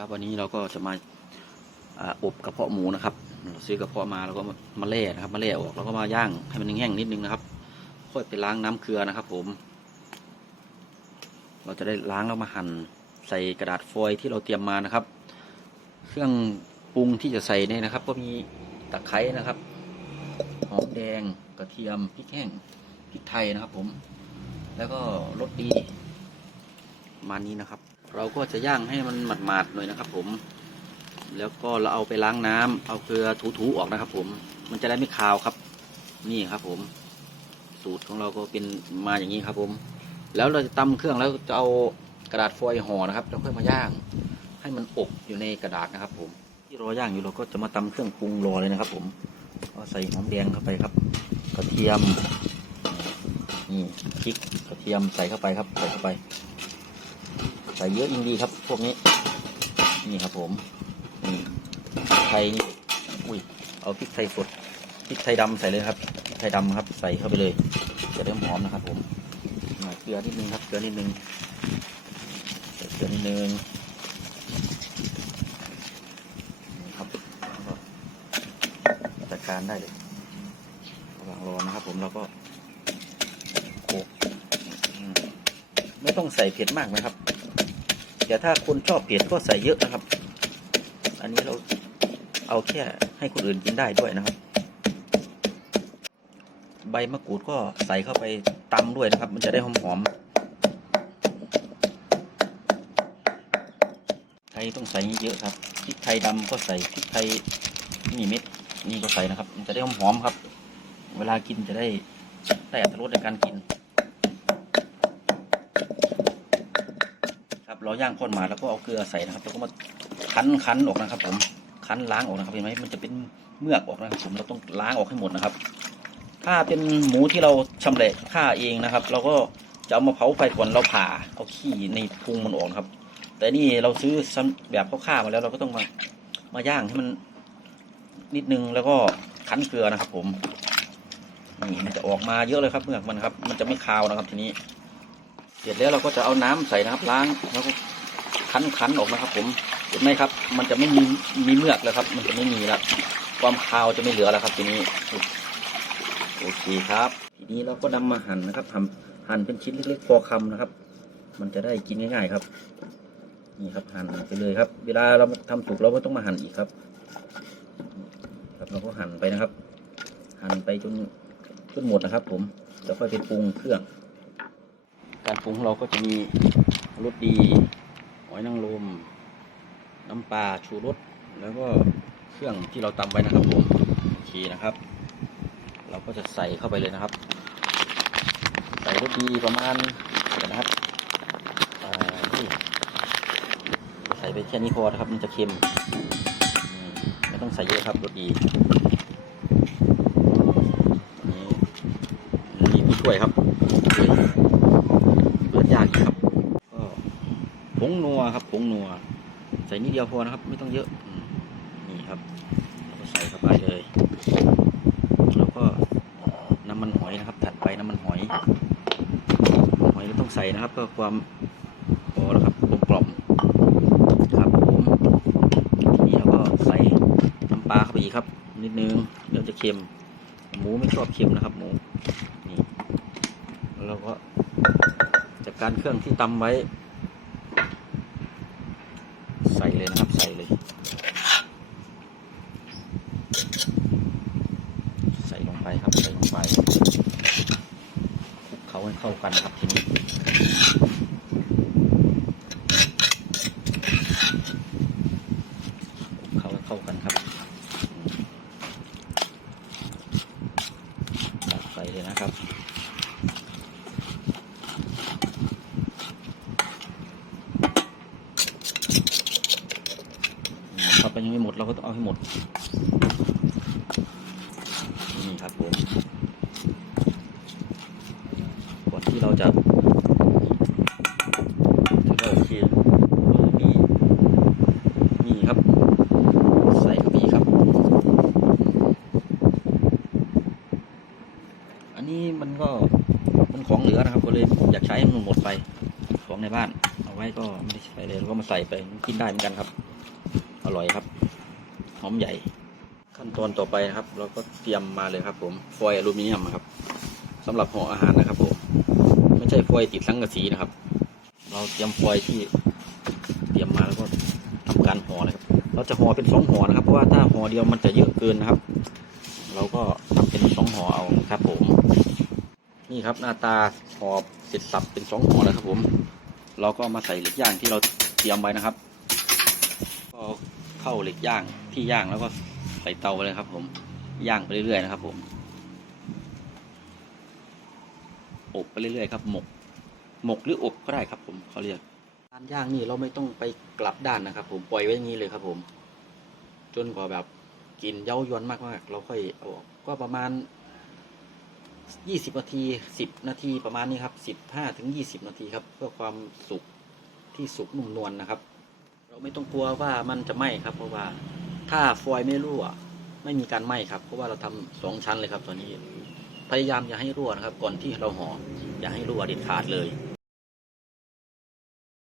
ครับวันนี้เราก็จะมาอบกระเพาะหมูนะครับเราซื้อกระเพาะมาแล้วก็มาแล่นะครับ มาแล่ออกแล้วก็มาย่างให้มันแห้งนิดนึงนะครับ ค่อยไปล้างน้ำเกลือนะครับ ผม เราจะได้ล้างแล้วมาหั่นใส่กระดาษฟอยล์ที่เราเตรียมมานะครับ เครื่องปรุงที่จะใส่เนี่ยนะครับ ก็มีตะไคร้นะครับหอมแดงกระเทียมพริกแห้งพริกไทยนะครับ ผม แล้วก็รสดีมานี้นะครับ เราก็จะย่างให้มันหมาดๆหน่อยนะครับ ผม แล้วก็เราเอาไปล้างน้ำเอาเกลือถูๆออกนะครับ ผม มันจะได้ไม่คาวครับ นี่ครับ ผม สูตรของเราก็เป็นมาอย่างนี้ครับ ผม แล้วเราจะตำเครื่องแล้วจะเอากระดาษฟอยล์ห่อนะครับแล้วค่อยมาย่าง ให้มันอบอยู่ในกระดาษนะครับ ผม ที่รอย่างอยู่เราก็จะมาตำเครื่องปรุงรอเลยนะครับ ผมก็ใส่หอมแดงเข้าไปครับ กระเทียมนี่พริกกระเทียมใส่เข้าไปครับ ใส่เข้าไป ใส่เยอะยิ่งดีครับ พวกนี้ นี่ครับผมนี่ไทยอุ้ยเอาพริกไทยสดพริกไทยดำใส่เลยครับพริกไทยดำครับ ใส่เข้าไปเลยจะได้หอมนะครับ ผมเกลือนิดนึงครับเกลือนิดนึงเกลือนิดนึงนี่ครับแล้วก็จัดการได้เลยระหว่างรอนะครับ ผมเราก็โขกไม่ต้องใส่เผ็ดมากนะครับ แต่ถ้าคนชอบเผ็ดก็ใส่เยอะนะครับ อันนี้เราเอาแค่ให้คนอื่นกินได้ด้วยนะครับ ใบมะกรูดก็ใส่เข้าไปตำด้วยนะครับ มันจะได้หอมๆไทยต้องใส่เยอะครับพริกไทยดำก็ใส่พริกไทยนี่เม็ดนี่ก็ใส่นะครับ มันจะได้หอมๆครับ เวลากินจะได้ได้อัตรสในการกิน ครับ เราย่างข้นหมาแล้วก็เอาเกลือใส่นะครับแล้วก็มาคั้นคั้นออกนะครับ ผมคั้นล้างออกนะครับเห็นไหมมันจะเป็นเมือกออกนะครับ ผมเราต้องล้างออกให้หมดนะครับ ถ้าเป็นหมูที่เราชำแหละฆ่าเองนะครับ เราก็จะเอามาเผาไฟก่อนเราผ่าเอาขี้ในพุงมันออกนะครับ แต่นี่เราซื้อแบบเขาฆ่ามาแล้ว เราก็ต้องมามาย่างให้มันนิดนึงแล้วก็คั้นเกลือนะครับ ผมนี่มันจะออกมาเยอะเลยครับเมือกมันครับ มันจะไม่คาวนะครับทีนี้ ร็จแล้วเราก็จะเอาน้ำใส่นะครับล้างแล้วก็คั้นคั้นออกนะครับ ผมเห็นไหมครับ มันจะไม่มีมีเมือกแล้วครับ มันจะไม่มีแล้วความคาวจะไม่เหลือแล้วครับ ทีนี้โอเคครับ ทีนี้เราก็นำมาหั่นนะครับทำหั่นเป็นชิ้นเล็กๆพอคำนะครับ มันจะได้กินง่ายๆครับ นี่ครับหั่นไปเลยครับ เวลาเราทำสุกเราไม่ต้องมาหั่นอีกครับ ครับเราก็หั่นไปนะครับ หั่นไปจนจนหมดนะครับ ผมแล้วค่อยไปปรุงเครื่อง การปรุงของเราก็จะมีรสดีหอยนางรมน้ำปลาชูรสแล้วก็เครื่องที่เราตำไว้นะครับผมโอเคนะครับ เราก็จะใส่เข้าไปเลยนะครับ ใส่รสดีประมาณเดี๋ยวนะครับใส่ไปแค่นี้พอนะครับมันจะเค็มไม่ต้องใส่เยอะครับรสดีนี่นี่มีถ้วยครับถ้วย เปิดยากอีกครับ ก็ผ งนัวครับผงนัว ใส่นิดเดียวพอนะครับ ไม่ต้องเยอะนี่ครับเราก็ใส่เข้าไปเลย แล้วก็น้ำมันหอยนะครับ ถัดไปน้ำมันหอยน้ำมันหอยเราต้องใส่นะครับ เพื่อความพอแล้วครับกลมกล่อมครับผมทีนี้เราก็ใส่น้ำปลาเข้าไปอีกครับ นิดนึงเดี๋ยวจะเค็ม หมูไม่ชอบเค็มนะครับ หมูนี่แล้วเราก็จากการเครื่องที่ตำไว้ เลยนะครับ ใส่เลย ใส่ลงไปครับ ใส่ลงไปคลุกเขาให้เข้ากันครับทีนี้คลุกเขาให้เข้ากันครับ ใส่เลยนะครับ ถ้าไปยังไม่หมดเราก็ต้องเอาให้หมดนี่ครับผมก่อนที่เราจะถือว่าโอเคเออมีนี่ครับ ใส่เข้าไปครับ อันนี้มันก็มันของเหลือนะครับ ก็เลยอยากใช้ให้มันหมดไปของในบ้าน เอาไว้ก็ไม่ได้ใส่เลยเราก็มาใส่ไปกินได้เหมือนกันครับ อร่อยครับ หอมใหญ่ ขั้นตอนต่อไปครับ เราก็เตรียมมาเลยครับ ผมฟอยล์อลูมิเนียมครับสำหรับห่ออาหารนะครับผมไม่ใช่ฟอยล์ติดสังกะสีนะครับ เราเตรียมฟอยล์ที่เตรียมมาแล้วก็ทำการห่อเลยครับ เราจะห่อเป็นสองห่อนะครับ เพราะว่าถ้าห่อเดียวมันจะเยอะเกินนะครับ เราก็ทำเป็นสองห่อเอาครับ ผม นี่ครับหน้าตาห่อเสร็จสับเป็นสองห่อแล้วครับ ผม เราก็มาใส่เหล็กย่างที่เราเตรียมไว้นะครับก็ เข้าเหล็กย่างที่ย่างแล้วก็ใส่เตาไปเลยครับผมย่างไปเรื่อยๆนะครับผมอบไปเรื่อยๆครับหมก หมกหรืออบก็ได้ครับผมเขาเรียกการย่างนี่เราไม่ต้องไปกลับด้านนะครับ ผมปล่อยไว้อย่างนี้เลยครับผม จนกว่าแบบกลินเย้ายวนมากๆเราค่อยเอาออกก็ประมาณยี่สิบนาทีสิบนาทีประมาณนี้ครับสิบห้าถึงยี่สิบนาทีครับ เพื่อความสุกที่สุกนุ่มนวลนะครับ เราไม่ต้องกลัวว่ามันจะไหม้ครับ เพราะว่าถ้าฟอยไม่รั่ว ไม่มีการไหม้ครับ เพราะว่าเราทำสองชั้นเลยครับตอนนี้ พยายามอย่าให้รั่วนะครับ ก่อนที่เราห่ออย่าให้รั่วเด็ดขาดเลย